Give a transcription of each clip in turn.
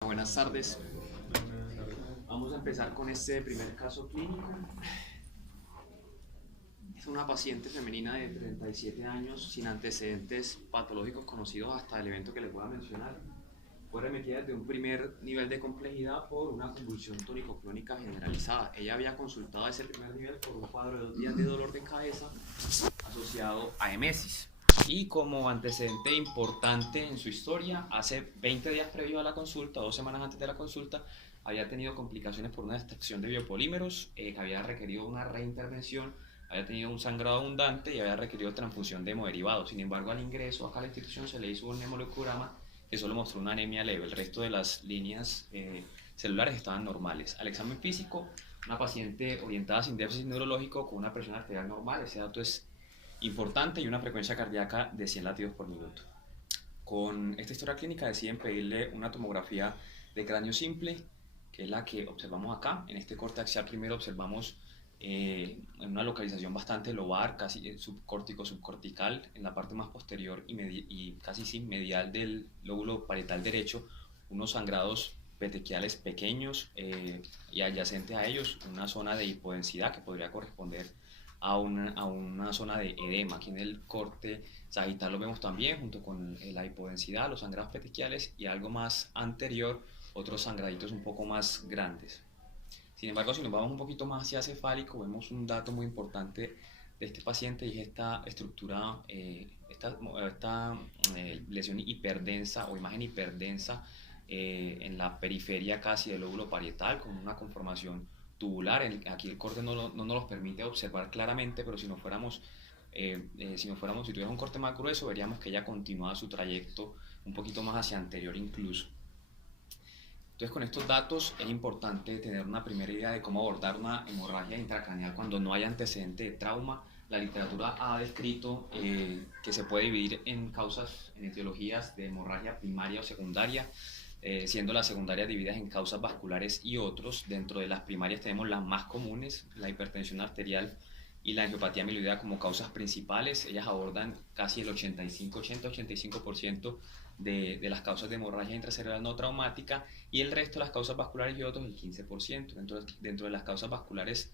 Buenas tardes. Vamos a empezar con este primer caso clínico. Es una paciente femenina de 37 años sin antecedentes patológicos conocidos hasta el evento que les voy a mencionar. Fue remitida desde un primer nivel de complejidad por una convulsión tónico-clónica generalizada. Ella había consultado a ese primer nivel por un cuadro de 2 días de dolor de cabeza asociado a emesis. Y como antecedente importante en su historia, hace 20 días previo a la consulta, 2 semanas antes de la consulta, había tenido complicaciones por una extracción de biopolímeros, que había requerido una reintervención, había tenido un sangrado abundante y había requerido transfusión de hemoderivados. Sin embargo, al ingreso acá a la institución se le hizo un hemoleucurama que solo mostró una anemia leve. El resto de las líneas celulares estaban normales. Al examen físico, una paciente orientada sin déficit neurológico con una presión arterial normal. Ese dato es importante y una frecuencia cardíaca de 100 latidos por minuto. Con esta historia clínica deciden pedirle una tomografía de cráneo simple, que es la que observamos acá. En este corte axial primero observamos en una localización bastante lobar, casi subcórtico-subcortical, en la parte más posterior y casi sin medial del lóbulo parietal derecho, unos sangrados petequiales pequeños y adyacente a ellos una zona de hipodensidad que podría corresponder a una zona de edema. Aquí en el corte sagital lo vemos también junto con la hipodensidad, los sangrados petequiales y algo más anterior, otros sangraditos un poco más grandes. Sin embargo, si nos vamos un poquito más hacia cefálico, vemos un dato muy importante de este paciente y es esta estructura, esta lesión hiperdensa o imagen hiperdensa en la periferia casi del lóbulo parietal con una conformación tubular. Aquí el corte no nos los permite observar claramente, pero si tuviéramos un corte más grueso, veríamos que ella continuaba su trayecto un poquito más hacia anterior incluso. Entonces, con estos datos es importante tener una primera idea de cómo abordar una hemorragia intracraneal cuando no hay antecedente de trauma. La literatura ha descrito que se puede dividir en causas, en etiologías de hemorragia primaria o secundaria, siendo las secundarias divididas en causas vasculares y otros. Dentro de las primarias tenemos las más comunes, la hipertensión arterial y la angiopatía amiloidea como causas principales. Ellas abordan casi el 80-85% de las causas de hemorragia intracerebral no traumática y el resto de las causas vasculares y otros el 15%. Dentro de las causas vasculares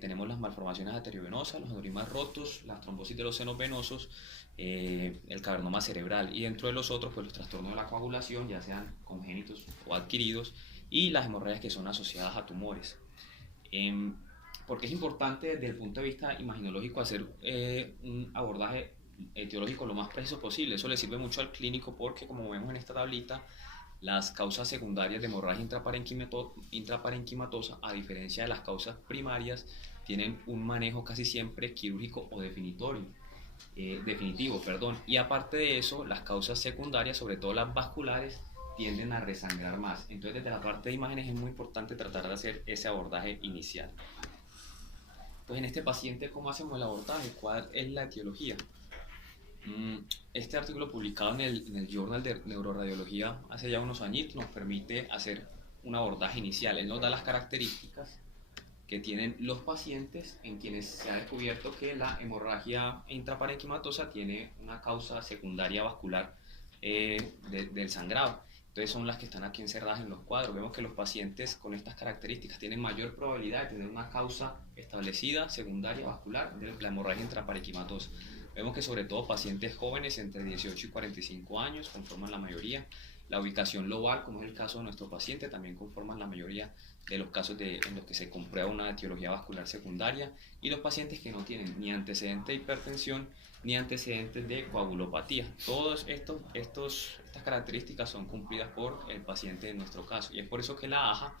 tenemos las malformaciones arteriovenosas, los aneurismas rotos, las trombosis de los senos venosos, el cavernoma cerebral, y dentro de los otros pues los trastornos de la coagulación, ya sean congénitos o adquiridos, y las hemorragias que son asociadas a tumores. Porque es importante desde el punto de vista imaginológico hacer un abordaje etiológico lo más preciso posible. Eso le sirve mucho al clínico porque, como vemos en esta tablita, las causas secundarias de hemorragia intraparenquimatosa, a diferencia de las causas primarias, tienen un manejo casi siempre quirúrgico o definitivo. Y aparte de eso, las causas secundarias, sobre todo las vasculares, tienden a resangrar más. Entonces, desde la parte de imágenes es muy importante tratar de hacer ese abordaje inicial. Pues en este paciente, ¿cómo hacemos el abordaje? ¿Cuál es la etiología? Este artículo publicado en el Journal de Neuroradiología hace ya unos añitos nos permite hacer un abordaje inicial. Él nos da las características que tienen los pacientes en quienes se ha descubierto que la hemorragia intraparenquimatosa tiene una causa secundaria vascular del sangrado. Entonces son las que están aquí encerradas en los cuadros. Vemos que los pacientes con estas características tienen mayor probabilidad de tener una causa establecida secundaria vascular de la hemorragia intraparenquimatosa. Vemos que sobre todo pacientes jóvenes entre 18 y 45 años conforman la mayoría. La ubicación lobar, como es el caso de nuestro paciente, también conforman la mayoría de los casos en los que se comprueba una etiología vascular secundaria, y los pacientes que no tienen ni antecedentes de hipertensión ni antecedentes de coagulopatía. Todas estas características son cumplidas por el paciente en nuestro caso, y es por eso que la AJA,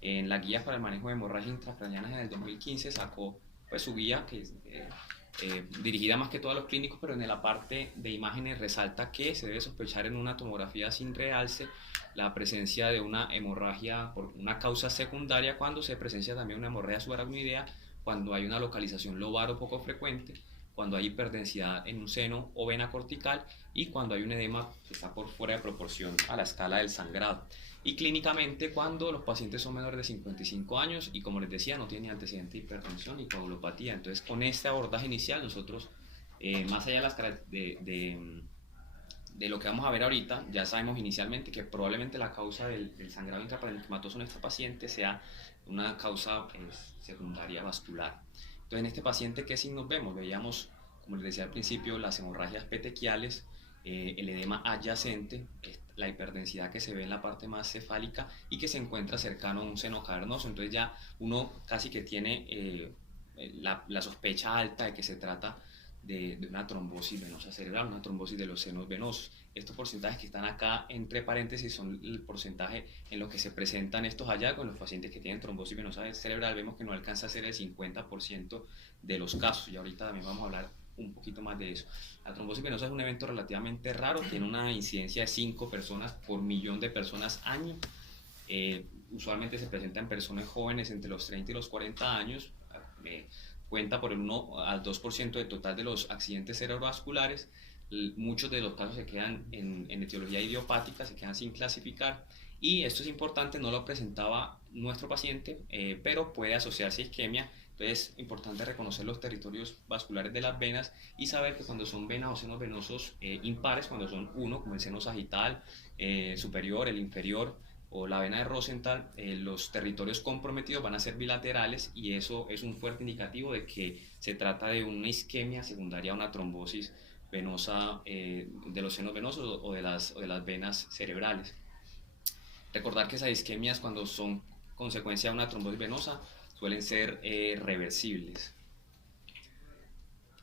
en la guía para el manejo de hemorragias intracraneanas en el 2015, sacó pues, su guía que dirigida más que todo a los clínicos, pero en la parte de imágenes resalta que se debe sospechar en una tomografía sin realce la presencia de una hemorragia por una causa secundaria cuando se presencia también una hemorragia subaracnoidea, cuando hay una localización lobar o poco frecuente, cuando hay hiperdensidad en un seno o vena cortical y cuando hay un edema que está por fuera de proporción a la escala del sangrado. Y clínicamente cuando los pacientes son menores de 55 años y, como les decía, no tienen antecedente de hipertensión y coagulopatía. Entonces, con este abordaje inicial nosotros, más allá de de lo que vamos a ver ahorita, ya sabemos inicialmente que probablemente la causa del sangrado intraparenquimatoso en esta paciente sea una causa secundaria vascular. Entonces, en este paciente, ¿qué signos vemos? Veíamos, como les decía al principio, las hemorragias petequiales, el edema adyacente, la hiperdensidad que se ve en la parte más cefálica y que se encuentra cercano a un seno cavernoso. Entonces ya uno casi que tiene la sospecha alta de que se trata de una trombosis venosa cerebral, una trombosis de los senos venosos. Estos porcentajes que están acá entre paréntesis son el porcentaje en lo que se presentan estos hallazgos en los pacientes que tienen trombosis venosa cerebral. Vemos que no alcanza a ser el 50% de los casos, y ahorita también vamos a hablar un poquito más de eso. La trombosis venosa es un evento relativamente raro, tiene una incidencia de 5 personas por millón de personas año. Usualmente se presenta en personas jóvenes entre los 30 y los 40 años. Cuenta por el 1 al 2% del total de los accidentes cerebrovasculares. Muchos de los casos se quedan en etiología idiopática, se quedan sin clasificar, y esto es importante, no lo presentaba nuestro paciente, pero puede asociarse a isquemia. Entonces es importante reconocer los territorios vasculares de las venas y saber que cuando son venas o senos venosos impares, cuando son uno, como el seno sagital superior, el inferior o la vena de Rosenthal, los territorios comprometidos van a ser bilaterales, y eso es un fuerte indicativo de que se trata de una isquemia secundaria a una trombosis venosa de los senos venosos o de las venas cerebrales. Recordar que esas isquemias, cuando son consecuencia de una trombosis venosa, suelen ser reversibles.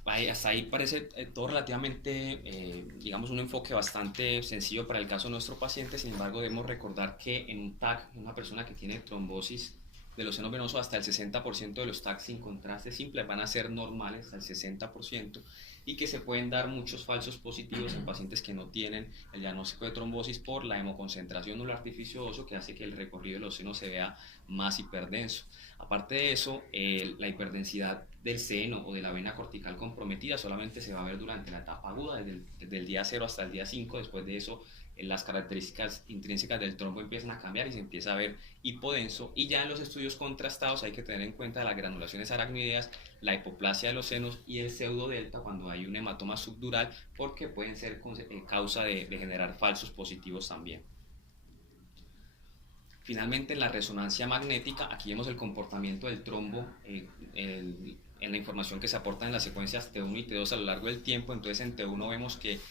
Hasta ahí parece todo relativamente, digamos, un enfoque bastante sencillo para el caso de nuestro paciente. Sin embargo, debemos recordar que en un TAC, una persona que tiene trombosis de los senos venosos, hasta el 60% de los TACs sin contraste simple van a ser normales, hasta el 60%, y que se pueden dar muchos falsos positivos en pacientes que no tienen el diagnóstico de trombosis por la hemoconcentración o el artificio óseo, que hace que el recorrido de los senos se vea más hiperdenso. Aparte de eso, la hiperdensidad del seno o de la vena cortical comprometida solamente se va a ver durante la etapa aguda, desde el día 0 hasta el día 5. Después de eso, las características intrínsecas del trombo empiezan a cambiar y se empieza a ver hipodenso. Y ya en los estudios contrastados hay que tener en cuenta las granulaciones aracnoideas, la hipoplasia de los senos y el pseudodelta cuando hay un hematoma subdural, porque pueden ser causa de generar falsos positivos también. Finalmente, en la resonancia magnética, aquí vemos el comportamiento del trombo en la información que se aporta en las secuencias T1 y T2 a lo largo del tiempo. Entonces, en T1 vemos que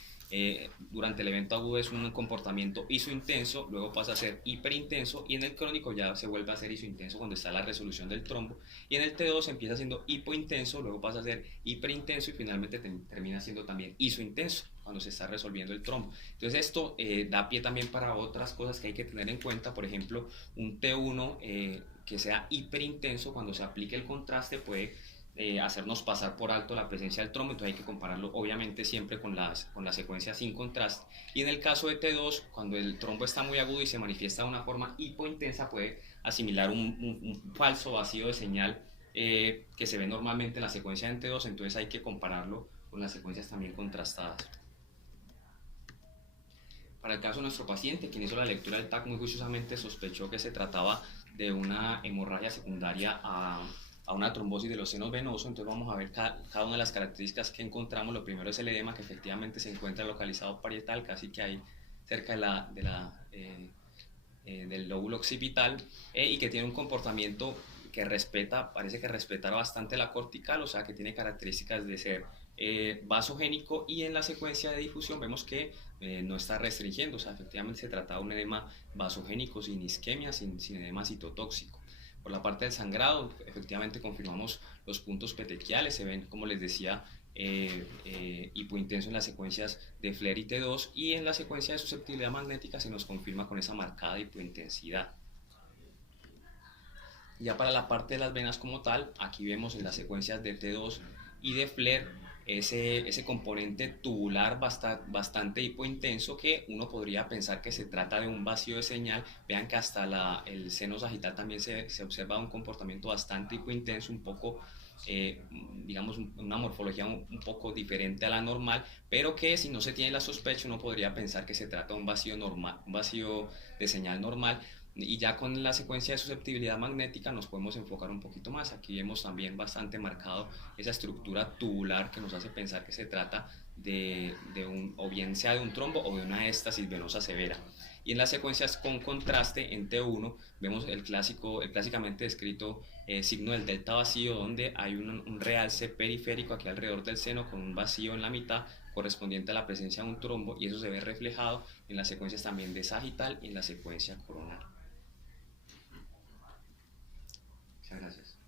durante el evento agudo es un comportamiento isointenso, luego pasa a ser hiperintenso, y en el crónico ya se vuelve a ser isointenso cuando está la resolución del trombo, y en el T2 empieza siendo hipointenso, luego pasa a ser hiperintenso y finalmente termina siendo también isointenso cuando se está resolviendo el trombo. Entonces esto da pie también para otras cosas que hay que tener en cuenta. Por ejemplo, un T1 que sea hiperintenso, cuando se aplique el contraste puede hacernos pasar por alto la presencia del trombo, entonces hay que compararlo obviamente siempre con la secuencia sin contraste. Y en el caso de T2, cuando el trombo está muy agudo y se manifiesta de una forma hipointensa, puede asimilar un falso vacío de señal que se ve normalmente en la secuencia de T2, entonces hay que compararlo con las secuencias también contrastadas. Para el caso de nuestro paciente, quien hizo la lectura del TAC muy juiciosamente sospechó que se trataba de una hemorragia secundaria a una trombosis de los senos venosos. Entonces vamos a ver cada una de las características que encontramos. Lo primero es el edema, que efectivamente se encuentra localizado parietal, casi que ahí cerca del lóbulo occipital, y que tiene un comportamiento que parece que respetar bastante la cortical, o sea que tiene características de ser vasogénico, y en la secuencia de difusión vemos que no está restringiendo, o sea, efectivamente se trata de un edema vasogénico sin isquemia, sin edema citotóxico. Por la parte del sangrado, efectivamente confirmamos los puntos petequiales, se ven, como les decía, hipointenso en las secuencias de FLAIR y T2, y en la secuencia de susceptibilidad magnética se nos confirma con esa marcada hipointensidad. Ya para la parte de las venas como tal, aquí vemos en las secuencias de T2 y de FLAIR ese componente tubular bastante hipointenso, que uno podría pensar que se trata de un vacío de señal. Vean que hasta el seno sagital también se observa un comportamiento bastante hipointenso, un poco, digamos, una morfología un poco diferente a la normal, pero que si no se tiene la sospecha uno podría pensar que se trata de un vacío normal, un vacío de señal normal. Y ya con la secuencia de susceptibilidad magnética nos podemos enfocar un poquito más. Aquí vemos también bastante marcado esa estructura tubular que nos hace pensar que se trata o bien sea de un trombo o de una éstasis venosa severa. Y en las secuencias con contraste en T1 vemos el clásicamente descrito signo del delta vacío, donde hay un realce periférico aquí alrededor del seno con un vacío en la mitad correspondiente a la presencia de un trombo, y eso se ve reflejado en las secuencias también de sagital y en la secuencia coronal. Muchas gracias.